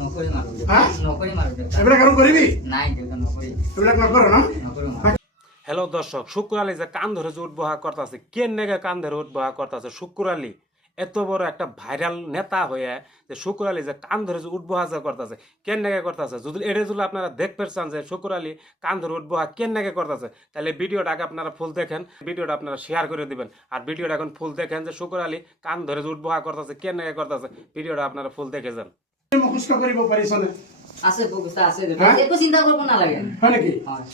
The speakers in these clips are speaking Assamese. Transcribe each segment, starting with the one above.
নকৰি মাৰো হ্যাঁ নকৰি মাৰো এইবিলাক কাম কৰিবি নাই দেউতা নকৰি এইবিলাক নকৰ না নকৰি হ্যালো দর্শক, শুক্র আলী যে কান ধরে যে উঠবহা করতেছে, কেন নেগে কান ধরে উঠবহা করতেছে? শুক্র আলী এত বড় একটা ভাইরাল নেতা হয়ে যে শুক্র আলী যে কান ধরে যে উঠবহা যে করতেছে, কেন নেগে করতেছে? যদি এটা যদি আপনারা দেখতে চান যে শুক্র আলী কান ধরে উঠবহা কেন নেগে করতেছে, তাহলে ভিডিওটা আগে আপনারা ফুল দেখেন, ভিডিওটা আপনারা শেয়ার করে দিবেন। আর ভিডিওটা এখন ফুল দেখেন যে শুক্র আলী কান ধরে যে উঠবহা করতেছে, কেন নেগে করতেছে, ভিডিওটা আপনারা ফুল দেখে যান। মুখস্থ কৰিব পাৰিছনে? আছে বগুস্তা আছে দেউতা একো চিন্তা কৰিব নালাগে হয় নেকি? হয়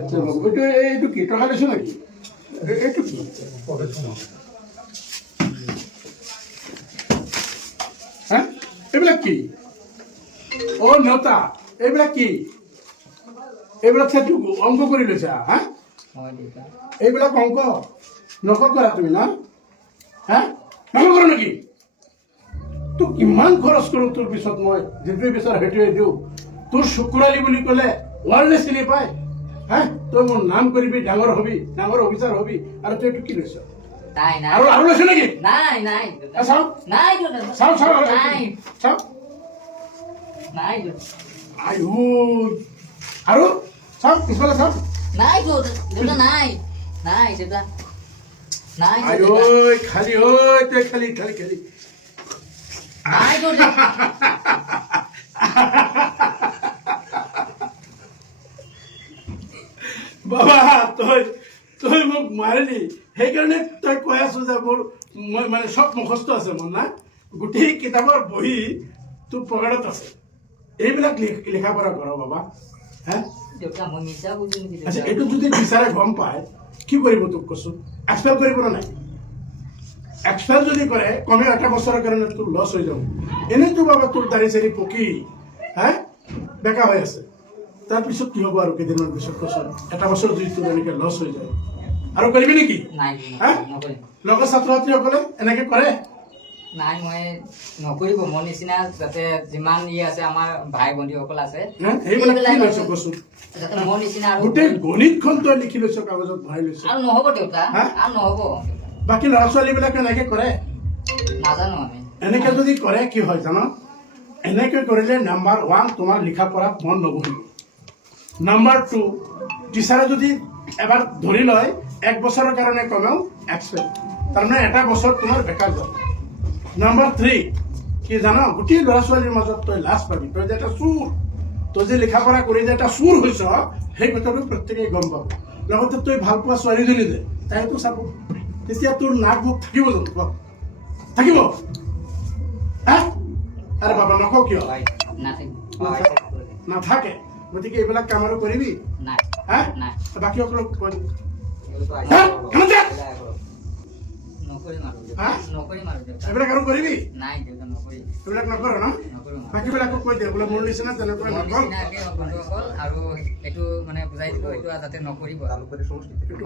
আচ্ছা বাবু এইটো কি টকা দিছো নেকি? এইটো কি হ্যাঁ এইবিলাক কি? অ নেতা এইবিলাক কি? এইবিলাক সেইটো অংক কৰি লৈছা? হা হয় দেউতা এইবিলাক অংক নকল কৰা তুমি না? হা নকল কৰা নেকি? তোক কিমান খৰচ কৰোঁ তোৰ পিছত মই যিটোৱে বিচাৰ সেইটোৱে দিওঁ। তোৰ শুক্ৰ আলী বুলি ক'লে ৱাৰ্ল্ডে চিনি পায়। হা তই মোৰ নাম কৰিবি, ডাঙৰ হবি, ডাঙৰ অফিচাৰ হবি, আৰু তই এইটো কি লৈছ? নাই নাই আৰু আৰু লৈছ নেকি? নাই নাই দেউতা চাওঁ নাই দেউতা চাওঁ চাওঁ নাই চাওঁ নাই দেউতা আইও আৰু চাওঁ পিছফালে চাওঁ। নাই দেউতা নাই নাই দেউতা নাই আইও খালি ঐ তই খালি খালি খালি নাই দেউতা বাবা তই তই মোক মাৰিলি, সেইকাৰণে তই কৈ আছো যে মোৰ মই মানে চব মুখস্থ আছে মোৰ না, গোটেই কিতাপৰ বহি তোৰ পকেটত আছে। এইবিলাক লিখা পঢ়া কৰ বাবা। হা দেউতা মই মিছা বুজি নেকি আচ্ছা দেউতা এইটো যদি বিচাৰে গম পায় কি কৰিব তোক কচোন? এক্সপেল কৰিব নে নাই? এক্সপেল যদি কৰে কমেও এটা বছৰৰ কাৰণে তোৰ লছ হৈ যাব। এনেইতো বাবা তোৰ দাড়ি চাৰি পকি হা বেকা হৈ আছে, তাৰপিছত কি হ'ব আৰু কেইদিনমান পিছত কচোন? এটা বছৰ যদি তোৰ এনেকৈ লছ হৈ যায় আৰু কৰিবি নেকি? নাই হা নকৰিম লগৰ ছাত্ৰ ছাত্ৰীসকলে এনেকৈ কৰে? নাই মই নকৰিব। মোৰ নিচিনা যাতে যিমান আছে আমাৰ ভাই ভণ্টিসকল আছে হা সেইবিলাক কি লৈছ কচোন? যাতে মোৰ নিচিনা আৰু গোটেই গণিতখন তই লিখি লৈছ, কাগজত ভৰাই লৈছ। আৰু নহ'ব দেউতা হা? আৰু নহ'ব বাকী ল'ৰা ছোৱালীবিলাকে এনেকৈ কৰে? নাজানো আমি এনেকৈ যদি কৰে কি হয় জান? এনেকৈ কৰিলে নাম্বাৰ 1 তোমাৰ লিখা পঢ়াত মন নবহিব। নাম্বাৰ 2 টিচাৰে যদি এবাৰ ধৰি লয় এক বছৰৰ কাৰণে কমেও এক্সপেল, তাৰমানে এটা বছৰ তোমাৰ বেকাৰ যাব। নাম্বাৰ 3 কি জান? গোটেই ল'ৰা ছোৱালীৰ মাজত তই লাজ পাবি, তই যে এটা চোৰ, তই যে লিখা পঢ়া কৰি যে এটা চোৰ হৈছ সেই কথাটো প্ৰত্যেকেই গম পাব। লগতে তই ভাল পোৱা ছোৱালীজনী যে তাইতো চাব, তেতিয়া তোৰ নাক মুখ থাকিব জানো? ক থাকিব? হা আৰে বাবা নকওঁ কিয়? নাথাকে। গতিকে এইবিলাক কাম আৰু কৰিবি? নাই হা নাই বাকীসকলক কৈ নকৰিম আৰু হা নকৰিম আৰু দেউতা এইবিলাক আৰু কৰিবি? নাই দেউতা নকৰিম এইবিলাক নকৰ না? নকৰিম বাকীবিলাকক কৈ দিয়ে বোলে মোৰ নিচিনা তেনেকৈ মোৰ নকৰ। নিচিনাকে বন্ধুসকল আৰু এইটো মানে বুজাই দিব, এইটো যাতে নকৰিব এইটো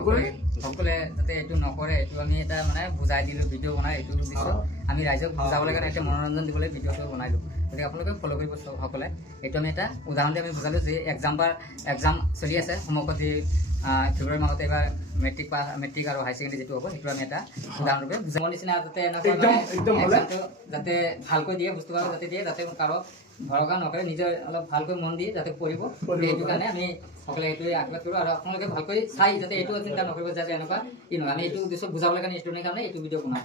কৰি সকলে যাতে এইটো নকৰে, এইটো আমি এটা মানে বুজাই দিলো, ভিডিঅ' বনাই এইটো দিছোঁ। আমি ৰাইজক বুজাবলৈ কাৰণে এটা মনোৰঞ্জন দিবলৈ ভিডিঅ'টো বনাইলোঁ। গতিকে আপোনালোকে ফ'ল' কৰিব সকলে। এইটো আমি এটা উদাহৰণ দি আমি বুজালোঁ যে এক্সাম চলি আছে সন্মুখত, যি ফেব্ৰুৱাৰী মাহতে এইবাৰ মেট্ৰিক আৰু হাই ছেকেণ্ডেৰী যিটো হ'ব সেইটো আমি এটা উদাহৰণৰূপে বুজাবৰ নিচিনা, যাতে এনেকুৱা এক্সামটো যাতে ভালকৈ দিয়ে, বস্তুবোৰ যাতে দিয়ে, যাতে কাৰো ভৰসা নকৰে, নিজে অলপ ভালকৈ মন দি যাতে পঢ়িব। সেইটো কাৰণে আমি সকলোৱে এইটোৱে আশীৰ্বাদ কৰোঁ। আৰু আপোনালোকে ভালকৈ চাই যাতে এইটো চিন্তা নকৰিব যে এনেকুৱা কি নহয়, আমি এইটো উদ্দেশ্য বুজাবলৈ কাৰণে ষ্টুডেণ্টৰ কাৰণে এইটো ভিডিঅ' বনাওঁ।